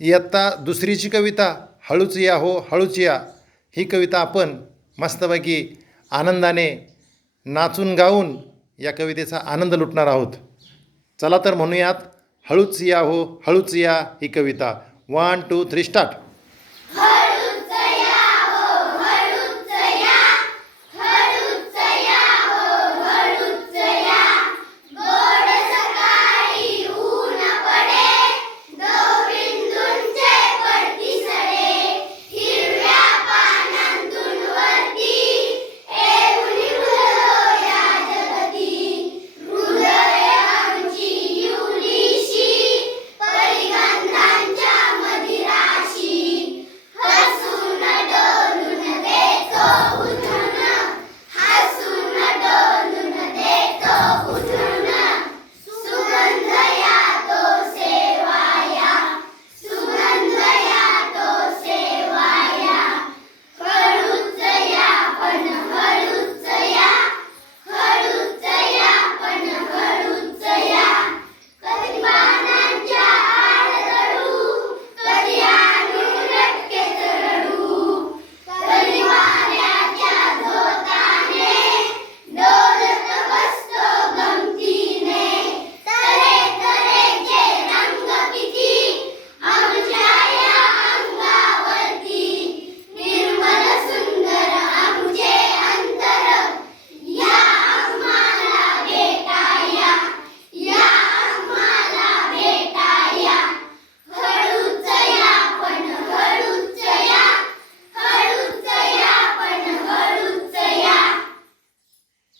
इयत्ता दुसरीची कविता हळूच या हो हळूच या. ही कविता आपण मस्तपैकी आनंदाने नाचून गाऊन या कवितेचा आनंद लुटणार आहोत. चला तर म्हणूयात हळूच या हो हळूच या ही कविता. One two three start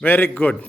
Very good.